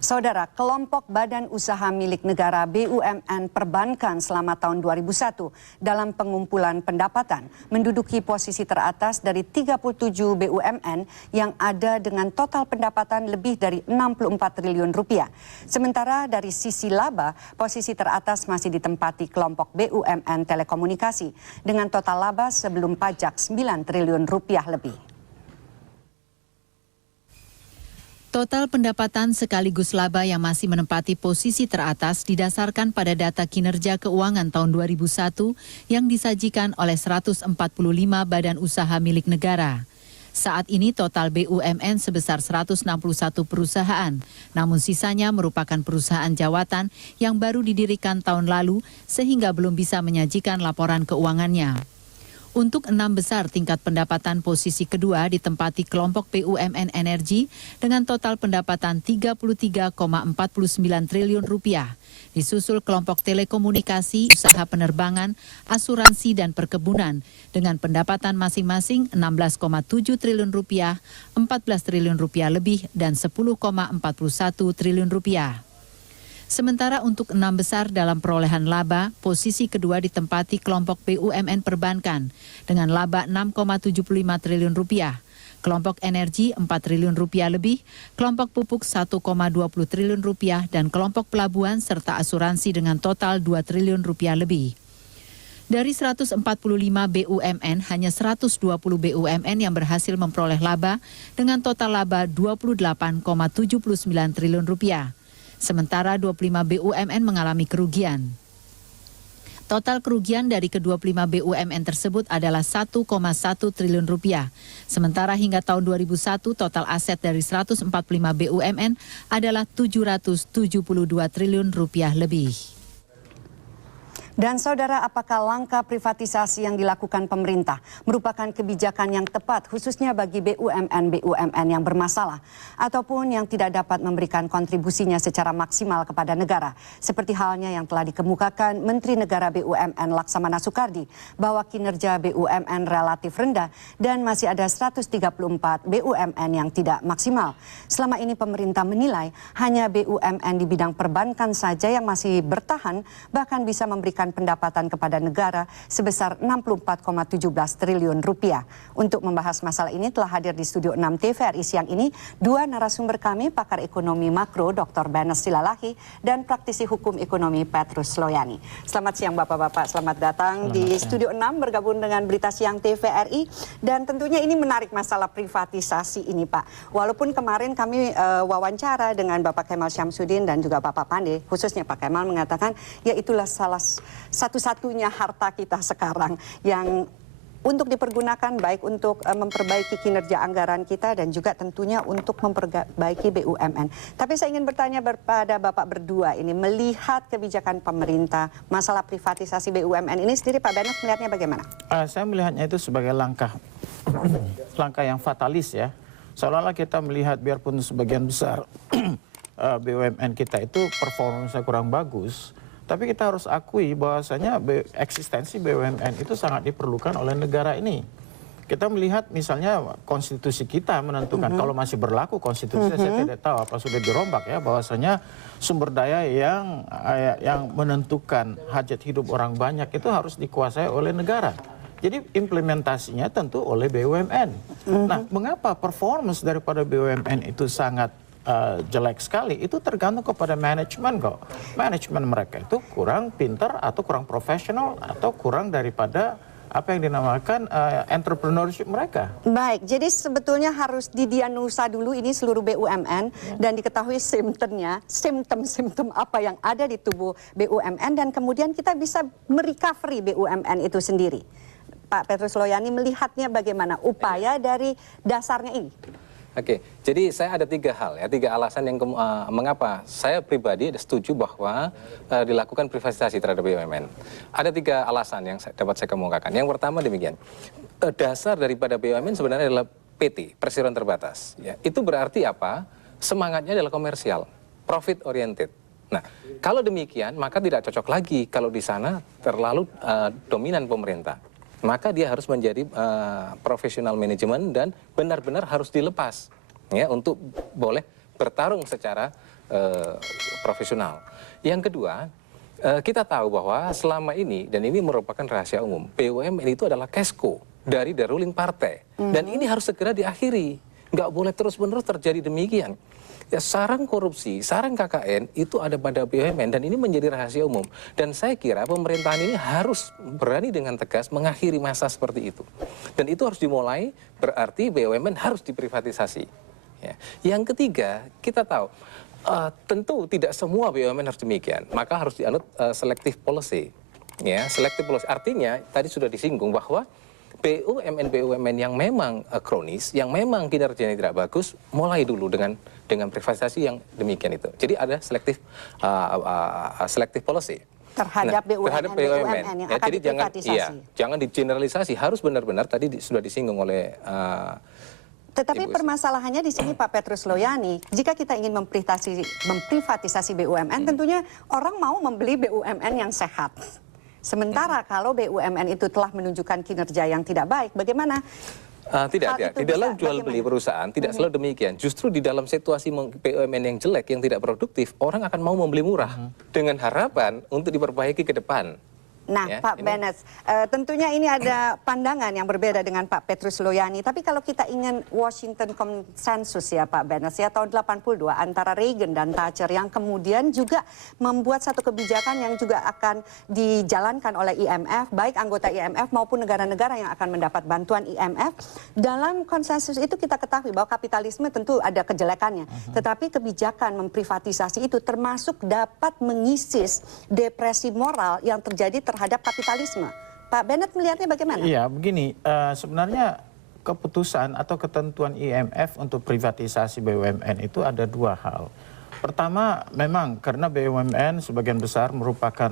Saudara, kelompok badan usaha milik negara BUMN perbankan selama tahun 2001 dalam pengumpulan pendapatan menduduki posisi teratas dari 37 BUMN yang ada dengan total pendapatan lebih dari 64 triliun rupiah. Sementara dari sisi laba, posisi teratas masih ditempati kelompok BUMN telekomunikasi dengan total laba sebelum pajak 9 triliun rupiah lebih. Total pendapatan sekaligus laba yang masih menempati posisi teratas didasarkan pada data kinerja keuangan tahun 2001 yang disajikan oleh 145 badan usaha milik negara. Saat ini total BUMN sebesar 161 perusahaan, namun sisanya merupakan perusahaan jawatan yang baru didirikan tahun lalu sehingga belum bisa menyajikan laporan keuangannya. Untuk 6 besar tingkat pendapatan posisi kedua ditempati kelompok BUMN Energi dengan total pendapatan 33,49 triliun rupiah. Disusul kelompok telekomunikasi, usaha penerbangan, asuransi dan perkebunan dengan pendapatan masing-masing 16,7 triliun rupiah, 14 triliun rupiah lebih dan 10,41 triliun rupiah. Sementara untuk 6 besar dalam perolehan laba, posisi kedua ditempati kelompok BUMN perbankan dengan laba 6,75 triliun rupiah, kelompok energi 4 triliun rupiah lebih, kelompok pupuk 1,20 triliun rupiah dan kelompok pelabuhan serta asuransi dengan total 2 triliun rupiah lebih. Dari 145 BUMN, hanya 120 BUMN yang berhasil memperoleh laba dengan total laba 28,79 triliun rupiah. Sementara 25 BUMN mengalami kerugian. Total kerugian dari ke-25 BUMN tersebut adalah 1,1 triliun rupiah. Sementara hingga tahun 2001 total aset dari 145 BUMN adalah 772 triliun rupiah lebih. Dan saudara, apakah langkah privatisasi yang dilakukan pemerintah merupakan kebijakan yang tepat khususnya bagi BUMN yang bermasalah ataupun yang tidak dapat memberikan kontribusinya secara maksimal kepada negara? Seperti halnya yang telah dikemukakan Menteri Negara BUMN Laksamana Soekardi bahwa kinerja BUMN relatif rendah dan masih ada 134 BUMN yang tidak maksimal. Selama ini pemerintah menilai hanya BUMN di bidang perbankan saja yang masih bertahan bahkan bisa memberikan pendapatan kepada negara sebesar 64,17 triliun rupiah. Untuk membahas masalah ini telah hadir di Studio 6 TVRI siang ini dua narasumber kami, pakar ekonomi makro Dr. Banas Silalahi dan praktisi hukum ekonomi Petrus Loyani. Selamat siang Bapak-Bapak, selamat datang di Studio 6 bergabung dengan Berita Siang TVRI. Dan tentunya ini menarik masalah privatisasi ini Pak. Walaupun kemarin kami wawancara dengan Bapak Kemal Syamsuddin dan juga Bapak Pande, khususnya Pak Kemal mengatakan ya itulah salah satu-satunya harta kita sekarang yang untuk dipergunakan baik untuk memperbaiki kinerja anggaran kita dan juga tentunya untuk memperbaiki BUMN. Tapi saya ingin bertanya kepada Bapak berdua ini, melihat kebijakan pemerintah, masalah privatisasi BUMN ini sendiri Pak Banas melihatnya bagaimana? Saya melihatnya itu sebagai langkah yang fatalis ya. Seolah-olah kita melihat biarpun sebagian besar BUMN kita itu performanya kurang bagus, tapi kita harus akui bahwasanya eksistensi BUMN itu sangat diperlukan oleh negara ini. Kita melihat misalnya konstitusi kita menentukan, kalau masih berlaku konstitusi, saya tidak tahu apa sudah dirombak ya, bahwasanya sumber daya yang menentukan hajat hidup orang banyak itu harus dikuasai oleh negara. Jadi implementasinya tentu oleh BUMN. Nah, mengapa performance daripada BUMN itu sangat jelek sekali? Itu tergantung kepada manajemen kok. Manajemen mereka itu kurang pintar atau kurang profesional atau kurang daripada apa yang dinamakan entrepreneurship mereka. Baik, jadi sebetulnya harus didiagnosa dulu ini seluruh BUMN dan diketahui simptom apa yang ada di tubuh BUMN dan kemudian kita bisa merecovery BUMN itu sendiri. Pak Petrus Loyani melihatnya bagaimana upaya dari dasarnya ini? Oke, jadi saya ada 3 hal ya, 3 alasan yang mengapa saya pribadi setuju bahwa dilakukan privatisasi terhadap BUMN. Ada 3 alasan yang dapat saya kemukakan. Yang pertama demikian, dasar daripada BUMN sebenarnya adalah PT, perseroan terbatas. Ya, itu berarti apa? Semangatnya adalah komersial, profit oriented. Nah, kalau demikian maka tidak cocok lagi kalau di sana terlalu dominan pemerintah. Maka dia harus menjadi profesional manajemen dan benar-benar harus dilepas ya untuk boleh bertarung secara profesional. Yang kedua, kita tahu bahwa selama ini, dan ini merupakan rahasia umum, BUMN itu adalah cashco dari the ruling party. Dan ini harus segera diakhiri. Nggak boleh terus-menerus terjadi demikian. Ya, sarang korupsi, sarang KKN itu ada pada BUMN dan ini menjadi rahasia umum. Dan saya kira pemerintahan ini harus berani dengan tegas mengakhiri masa seperti itu. Dan itu harus dimulai, berarti BUMN harus diprivatisasi. Ya. Yang ketiga, kita tahu tentu tidak semua BUMN harus demikian, maka harus dianut selective policy. Ya, selective policy artinya tadi sudah disinggung bahwa BUMN yang memang kronis, yang memang kinerjanya tidak bagus, mulai dulu dengan privatisasi yang demikian itu. Jadi ada selective policy terhadap BUMN yang akan jadi diprivatisasi. Jangan digeneralisasi, harus benar-benar tadi sudah disinggung oleh Tetapi permasalahannya di sini Pak Petrus Loyani, jika kita ingin memprivatisasi BUMN, tentunya orang mau membeli BUMN yang sehat. Sementara kalau BUMN itu telah menunjukkan kinerja yang tidak baik, bagaimana? Tidak. Di dalam jual beli perusahaan tidak selalu demikian. Justru di dalam situasi BUMN yang jelek, yang tidak produktif, orang akan mau membeli murah dengan harapan untuk diperbaiki ke depan. Nah, ya, Pak Bennett, tentunya ini ada pandangan yang berbeda dengan Pak Petrus Loyani. Tapi kalau kita ingin Washington Consensus ya Pak Bennett, ya tahun 82 antara Reagan dan Thatcher yang kemudian juga membuat satu kebijakan yang juga akan dijalankan oleh IMF, baik anggota IMF maupun negara-negara yang akan mendapat bantuan IMF. Dalam konsensus itu kita ketahui bahwa kapitalisme tentu ada kejelekannya. Tetapi kebijakan memprivatisasi itu termasuk dapat mengikis depresi moral yang terjadi terhadap kapitalisme. Pak Bennett melihatnya bagaimana? Iya, begini, sebenarnya keputusan atau ketentuan IMF untuk privatisasi BUMN itu ada dua hal. Pertama, memang karena BUMN sebagian besar merupakan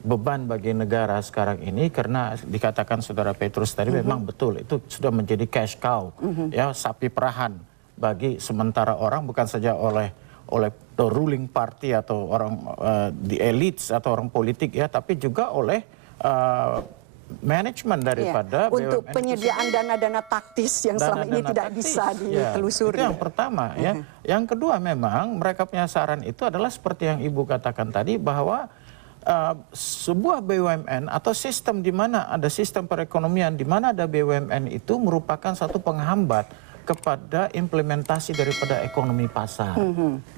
beban bagi negara sekarang ini, karena dikatakan Saudara Petrus tadi memang betul, itu sudah menjadi cash cow, ya, sapi perahan bagi sementara orang, bukan saja oleh the ruling party atau orang di elites atau orang politik ya, tapi juga oleh manajemen daripada BUMN untuk penyediaan dana-dana taktis yang selama ini tidak bisa ditelusuri. Itu yang pertama ya. Yang kedua, memang mereka punya saran itu adalah seperti yang Ibu katakan tadi, bahwa sebuah BUMN atau sistem di mana ada sistem perekonomian di mana ada BUMN itu merupakan satu penghambat kepada implementasi daripada ekonomi pasar.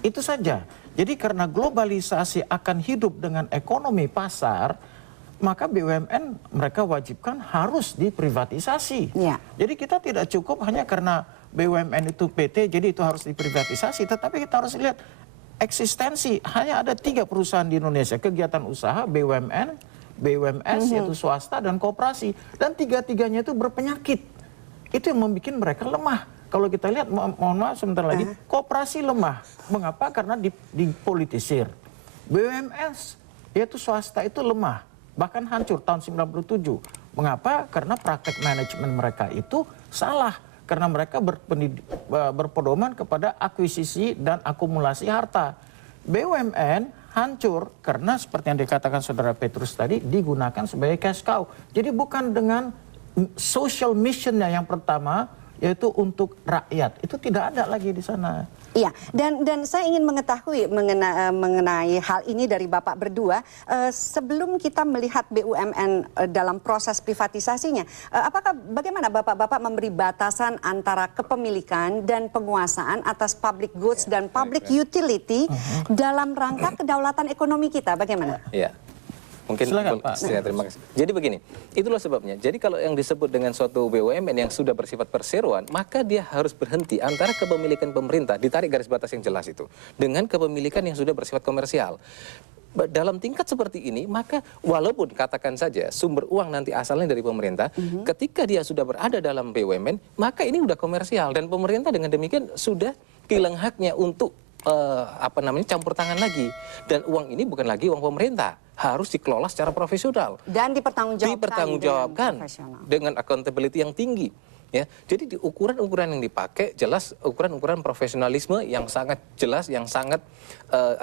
Itu saja. Jadi karena globalisasi akan hidup dengan ekonomi pasar, maka BUMN mereka wajibkan harus diprivatisasi. Jadi kita tidak cukup hanya karena BUMN itu PT, jadi itu harus diprivatisasi. Tetapi kita harus lihat eksistensi. Hanya ada 3 perusahaan di Indonesia, kegiatan usaha, BUMN, BUMS, yaitu swasta, dan koperasi. Dan tiga-tiganya itu berpenyakit. Itu yang membuat mereka lemah. Kalau kita lihat, mohon maaf sebentar lagi, koperasi lemah. Mengapa? Karena dipolitisir. BUMS, yaitu swasta, itu lemah. Bahkan hancur tahun 97. Mengapa? Karena praktek manajemen mereka itu salah. Karena mereka berpedoman kepada akuisisi dan akumulasi harta. BUMN hancur karena seperti yang dikatakan Saudara Petrus tadi, digunakan sebagai cash cow. Jadi bukan dengan social missionnya yang pertama, yaitu untuk rakyat. Itu tidak ada lagi di sana. Iya, dan saya ingin mengetahui mengenai hal ini dari Bapak berdua. Sebelum kita melihat BUMN dalam proses privatisasinya, bagaimana Bapak-Bapak memberi batasan antara kepemilikan dan penguasaan atas public goods dan public utility dalam rangka kedaulatan ekonomi kita? Bagaimana? Iya. Mungkin silakan, Pak. Ya, terima kasih. Jadi begini, itulah sebabnya. Jadi kalau yang disebut dengan suatu BUMN yang sudah bersifat perseroan, maka dia harus berhenti antara kepemilikan pemerintah, ditarik garis batas yang jelas itu, dengan kepemilikan yang sudah bersifat komersial. Dalam tingkat seperti ini, maka walaupun katakan saja sumber uang nanti asalnya dari pemerintah, ketika dia sudah berada dalam BUMN, maka ini sudah komersial, dan pemerintah dengan demikian sudah kehilangan haknya untuk campur tangan lagi. Dan uang ini bukan lagi uang pemerintah, harus dikelola secara profesional dan dipertanggungjawabkan dengan accountability yang tinggi. Ya, jadi di ukuran-ukuran yang dipakai jelas ukuran-ukuran profesionalisme yang sangat jelas, yang sangat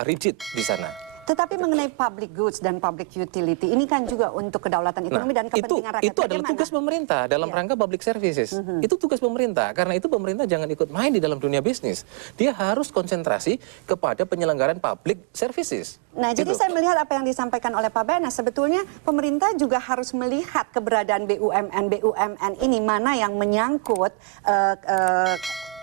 rigid di sana. Tetapi mengenai public goods dan public utility, ini kan juga untuk kedaulatan ekonomi dan kepentingan rakyat. Itu adalah tugas pemerintah dalam rangka public services. Itu tugas pemerintah. Karena itu pemerintah jangan ikut main di dalam dunia bisnis. Dia harus konsentrasi kepada penyelenggaraan public services. Nah, jadi saya melihat apa yang disampaikan oleh Pak Benas, sebetulnya pemerintah juga harus melihat keberadaan BUMN ini mana yang menyangkut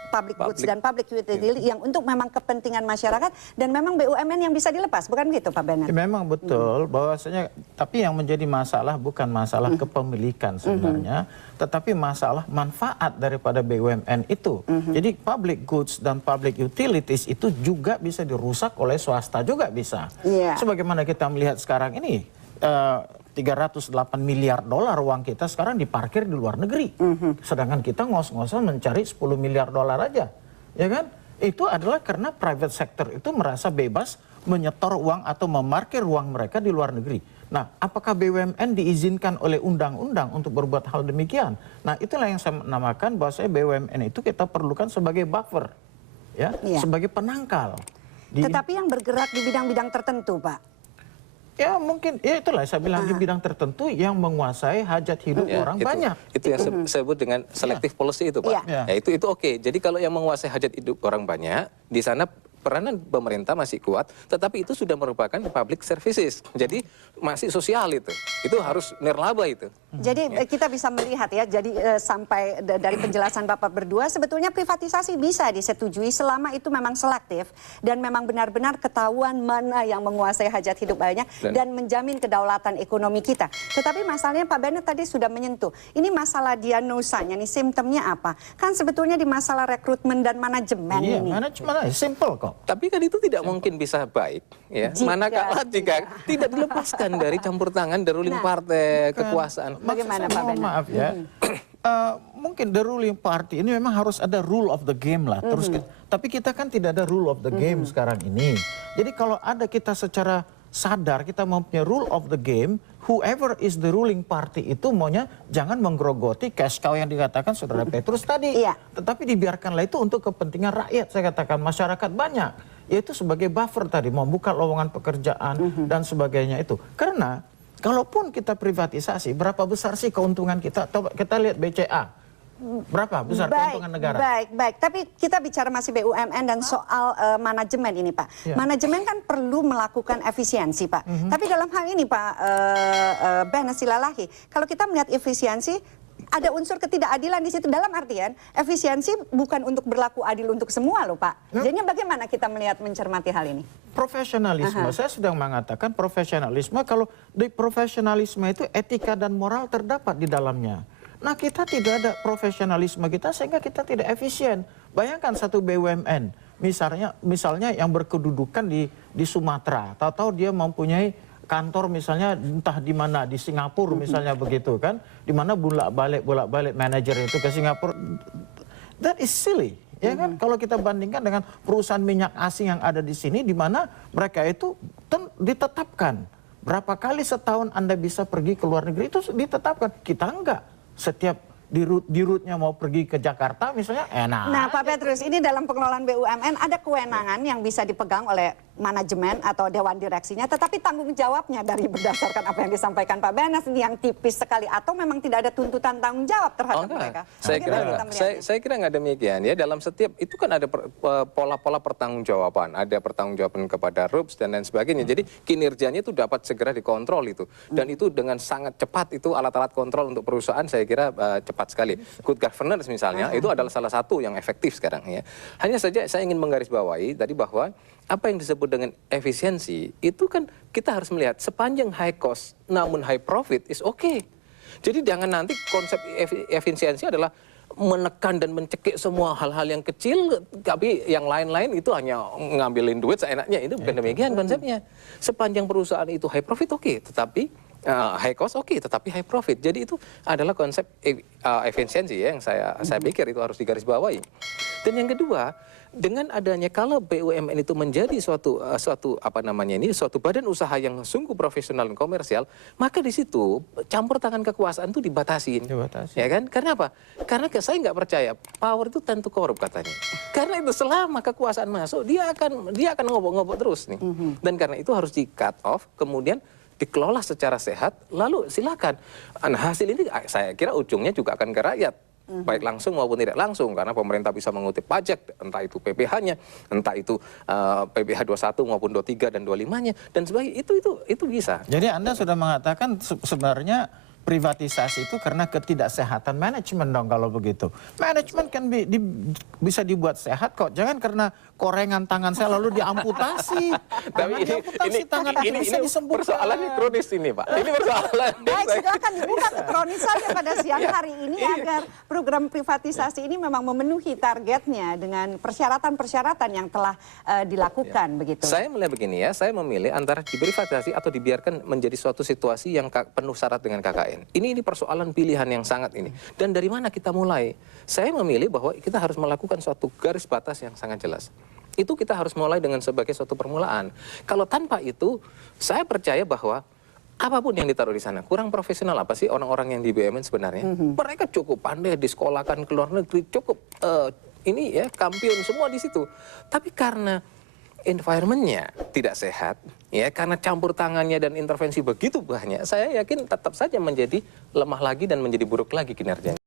public goods dan public utility yang untuk memang kepentingan masyarakat dan memang BUMN yang bisa dilepas, bukan gitu Pak Benas? Ya, memang betul bahwasanya, tapi yang menjadi masalah bukan masalah kepemilikan sebenarnya, tetapi masalah manfaat daripada BUMN itu. Jadi public goods dan public utilities itu juga bisa dirusak oleh swasta juga bisa. Sebagaimana kita melihat sekarang ini, 308 miliar dolar uang kita sekarang diparkir di luar negeri. Sedangkan kita ngos-ngosan mencari 10 miliar dolar aja. Ya kan? Itu adalah karena private sector itu merasa bebas menyetor uang atau memarkir uang mereka di luar negeri. Nah, apakah BUMN diizinkan oleh undang-undang untuk berbuat hal demikian? Nah, itulah yang saya namakan bahwa BUMN itu kita perlukan sebagai buffer. Ya, sebagai penangkal. Tetapi yang bergerak di bidang-bidang tertentu, Pak. Ya mungkin, ya itulah saya bilang di bidang tertentu yang menguasai hajat hidup orang banyak. Itu yang saya sebut dengan selective policy itu Pak. Ya, itu oke. Jadi kalau yang menguasai hajat hidup orang banyak, di sana peranan pemerintah masih kuat, tetapi itu sudah merupakan public services. Jadi masih sosial itu harus nirlaba itu. Jadi kita bisa melihat ya, jadi sampai dari penjelasan Bapak berdua, sebetulnya privatisasi bisa disetujui selama itu memang selektif dan memang benar-benar ketahuan mana yang menguasai hajat hidup banyak dan menjamin kedaulatan ekonomi kita. Tetapi masalahnya Pak Benet tadi sudah menyentuh, ini masalah diagnosanya, nih simptomnya apa? Kan sebetulnya di masalah rekrutmen dan manajemen ini. Iya, manajemen simple kok. Tapi kan itu tidak mungkin bisa baik, ya. Manakala jika tidak dilepaskan dari campur tangan the ruling party, kekuasaan. Bagaimana Pak Benet? Maaf ya, mungkin the ruling party ini memang harus ada rule of the game lah. Terus, tapi kita kan tidak ada rule of the game sekarang ini. Jadi kalau ada kita secara sadar kita mempunyai rule of the game, whoever is the ruling party itu maunya jangan menggerogoti cash cow yang dikatakan Saudara Petrus tadi. Tetapi dibiarkanlah itu untuk kepentingan rakyat, saya katakan masyarakat banyak. Yaitu sebagai buffer tadi, membuka lowongan pekerjaan dan sebagainya itu. Karena kalaupun kita privatisasi, berapa besar sih keuntungan kita? Kita lihat BCA. Berapa besar keuntungan negara? Baik. Tapi kita bicara masih BUMN dan soal manajemen ini, Pak. Manajemen kan perlu melakukan efisiensi, Pak. Tapi dalam hal ini, Pak Benes Silalahi, kalau kita melihat efisiensi, ada unsur ketidakadilan di situ. Dalam artian, efisiensi bukan untuk berlaku adil untuk semua loh, Pak. Jadinya bagaimana kita melihat mencermati hal ini? Profesionalisme, saya sedang mengatakan profesionalisme, kalau di profesionalisme itu etika dan moral terdapat di dalamnya. Nah, kita tidak ada profesionalisme kita sehingga kita tidak efisien. Bayangkan satu BUMN, misalnya yang berkedudukan di Sumatera, tahu-tahu dia mempunyai kantor misalnya entah di mana, di Singapura misalnya begitu kan, di mana bolak-balik manajer itu ke Singapura. That is silly. Ya kan, kalau kita bandingkan dengan perusahaan minyak asing yang ada di sini, di mana mereka itu ditetapkan berapa kali setahun Anda bisa pergi ke luar negeri, itu ditetapkan. Kita enggak. Setiap di route-nya mau pergi ke Jakarta misalnya enak. Nah Pak Petrus, ini dalam pengelolaan BUMN ada kewenangan yang bisa dipegang oleh manajemen atau dewan direksinya, tetapi tanggung jawabnya dari berdasarkan apa yang disampaikan Pak Benes ini yang tipis sekali, atau memang tidak ada tuntutan tanggung jawab terhadap mereka? Saya kira nggak demikian ya. Dalam setiap itu kan ada pola-pola pertanggungjawaban, ada pertanggungjawaban kepada RUPS dan lain sebagainya. Jadi kinerjanya itu dapat segera dikontrol itu, dan itu dengan sangat cepat itu alat-alat kontrol untuk perusahaan saya kira cepat sekali. Good governance misalnya itu adalah salah satu yang efektif sekarang ya. Hanya saja saya ingin menggarisbawahi tadi bahwa apa yang disebut dengan efisiensi itu kan kita harus melihat sepanjang high cost namun high profit is okay. Jadi jangan nanti konsep efisiensi adalah menekan dan mencekik semua hal-hal yang kecil, tapi yang lain-lain itu hanya ngambilin duit seenaknya. Itu bukan demikian konsepnya. Sepanjang perusahaan itu high profit oke, tetapi high cost oke, tetapi high profit. Jadi itu adalah konsep efisiensi ya, yang saya pikir itu harus digarisbawahi. Dan yang kedua, dengan adanya kalau BUMN itu menjadi suatu badan usaha yang sungguh profesional dan komersial, maka di situ campur tangan kekuasaan itu dibatasin. Ya kan? Karena apa? Karena saya nggak percaya power itu tentu korup katanya. Karena itu selama kekuasaan masuk, dia akan ngobok-ngobok terus nih. Dan karena itu harus di cut off, kemudian dikelola secara sehat, lalu silakan. Nah, hasil ini saya kira ujungnya juga akan ke rakyat. Baik langsung maupun tidak langsung, karena pemerintah bisa mengutip pajak, entah itu PPh-nya, entah itu PPh 21 maupun 23 dan 25-nya, dan sebagainya, itu bisa. Jadi Anda sudah mengatakan sebenarnya privatisasi itu karena ketidaksehatan manajemen dong kalau begitu. Manajemen kan bisa dibuat sehat kok, jangan karena korengan tangan saya lalu diamputasi. Tapi ini persoalannya kronis ini, Pak. Ini persoalan. Baik, silakan dibuka kekronisannya pada siang hari ini agar program privatisasi ini memang memenuhi targetnya dengan persyaratan-persyaratan yang telah dilakukan begitu. Saya melihat begini ya, saya memilih antara diprivatisasi atau dibiarkan menjadi suatu situasi yang penuh syarat dengan KKN. Ini persoalan pilihan yang sangat ini. Dan dari mana kita mulai? Saya memilih bahwa kita harus melakukan suatu garis batas yang sangat jelas. Itu kita harus mulai dengan sebagai suatu permulaan. Kalau tanpa itu, saya percaya bahwa apapun yang ditaruh di sana, kurang profesional apa sih orang-orang yang di BUMN sebenarnya? Mereka cukup pandai disekolahkan ke luar negeri, cukup ini ya kampion semua di situ. Tapi karena environment-nya tidak sehat, ya karena campur tangannya dan intervensi begitu banyak, saya yakin tetap saja menjadi lemah lagi dan menjadi buruk lagi kinerjanya.